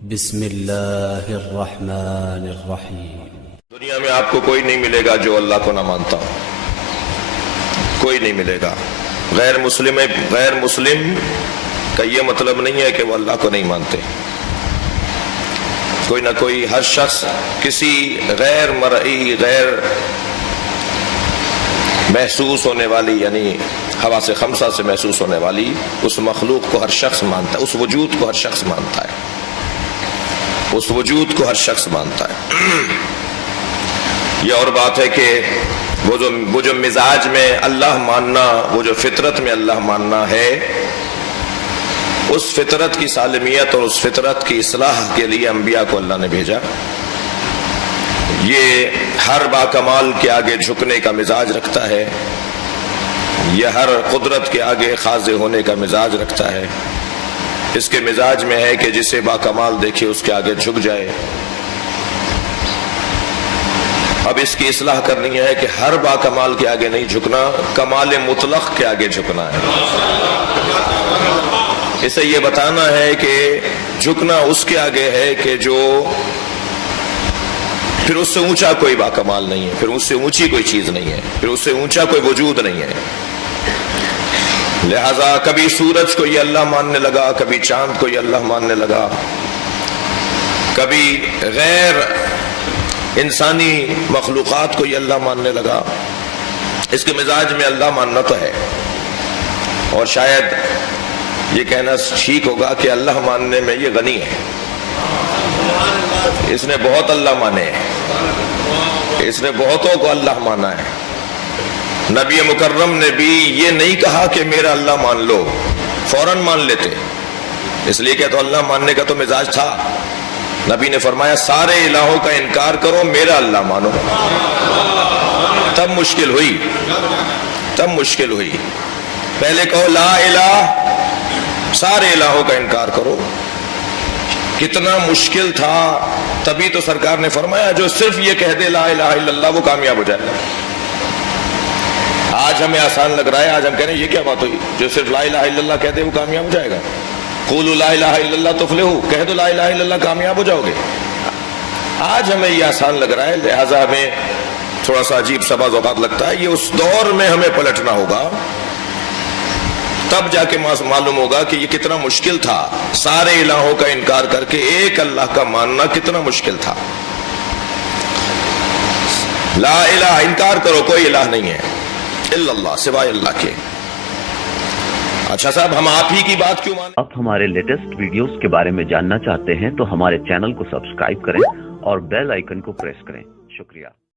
بسم اللہ الرحمن الرحیم۔ دنیا میں آپ کو کوئی نہیں ملے گا جو اللہ کو نہ مانتا ہو، کوئی نہیں ملے گا۔ غیر مسلم کا یہ مطلب نہیں ہے کہ وہ اللہ کو نہیں مانتے۔ کوئی نہ کوئی، ہر شخص کسی غیر مرئی، غیر محسوس ہونے والی، یعنی حواس خمسہ سے محسوس ہونے والی اس مخلوق کو ہر شخص مانتا ہے، اس وجود کو ہر شخص مانتا ہے، اس وجود کو ہر شخص مانتا ہے۔ یہ اور بات ہے کہ وہ جو مزاج میں اللہ ماننا، وہ جو فطرت میں اللہ ماننا ہے، اس فطرت کی سالمیت اور اس فطرت کی اصلاح کے لیے انبیاء کو اللہ نے بھیجا۔ یہ ہر باکمال کے آگے جھکنے کا مزاج رکھتا ہے، یہ ہر قدرت کے آگے خاضع ہونے کا مزاج رکھتا ہے۔ اس کے مزاج میں ہے کہ جسے باکمال دیکھے اس کے آگے جھک جائے۔ اب اس کی اصلاح کرنی ہے کہ ہر باکمال کے آگے نہیں جھکنا، کمال مطلق کے آگے جھکنا ہے۔ اسے یہ بتانا ہے کہ جھکنا اس کے آگے ہے کہ جو پھر اس سے اونچا کوئی باکمال نہیں ہے، پھر اس سے اونچی کوئی چیز نہیں ہے، پھر اس سے اونچا کوئی وجود نہیں ہے۔ لہذا کبھی سورج کو یہ اللہ ماننے لگا، کبھی چاند کو یہ اللہ ماننے لگا، کبھی غیر انسانی مخلوقات کو یہ اللہ ماننے لگا۔ اس کے مزاج میں اللہ ماننا تو ہے، اور شاید یہ کہنا ٹھیک ہوگا کہ اللہ ماننے میں یہ غنی ہے، اس نے بہت اللہ مانے ہیں، اس نے بہتوں کو اللہ مانا ہے۔ نبی مکرم نے بھی یہ نہیں کہا کہ میرا اللہ مان لو، فوراً مان لیتے، اس لیے کہ تو اللہ ماننے کا تو مزاج تھا۔ نبی نے فرمایا سارے الہوں کا انکار کرو، میرا اللہ مانو۔ تب مشکل ہوئی، پہلے کہو لا الہ، سارے الہوں کا انکار کرو۔ کتنا مشکل تھا، تبھی تو سرکار نے فرمایا جو صرف یہ کہہ دے لا الہ الا اللہ وہ کامیاب ہو جائے گا۔ آج ہمیں آسان لگ رہا ہے، آج ہم کہہ رہے ہیں یہ کیا بات ہوئی، جو صرف لا الہ الا اللہ کہہ دے وہ کامیاب ہو جائے گا۔ قولوا لا الہ الا اللہ تفلحوا، کہہ دو لا الہ الا اللہ کامیاب ہو جاؤ گے۔ آج ہمیں یہ آسان لگ رہا ہے، لہٰذا ہمیں تھوڑا سا عجیب سا بعض اوقات لگتا ہے۔ یہ اس دور میں ہمیں پلٹنا ہوگا، تب جا کے معلوم ہوگا کہ یہ کتنا مشکل تھا۔ سارے الہوں کا انکار کر کے ایک اللہ کا ماننا کتنا مشکل تھا۔ لا الہ، انکار کرو کوئی الہ نہیں ہے الا اللہ، سوائے اللہ کے۔ اچھا صاحب، ہم آپ ہی کی بات کیوں مانیں؟ آپ ہمارے لیٹسٹ ویڈیوز کے بارے میں جاننا چاہتے ہیں تو ہمارے چینل کو سبسکرائب کریں اور بیل آئیکن کو پریس کریں۔ شکریہ۔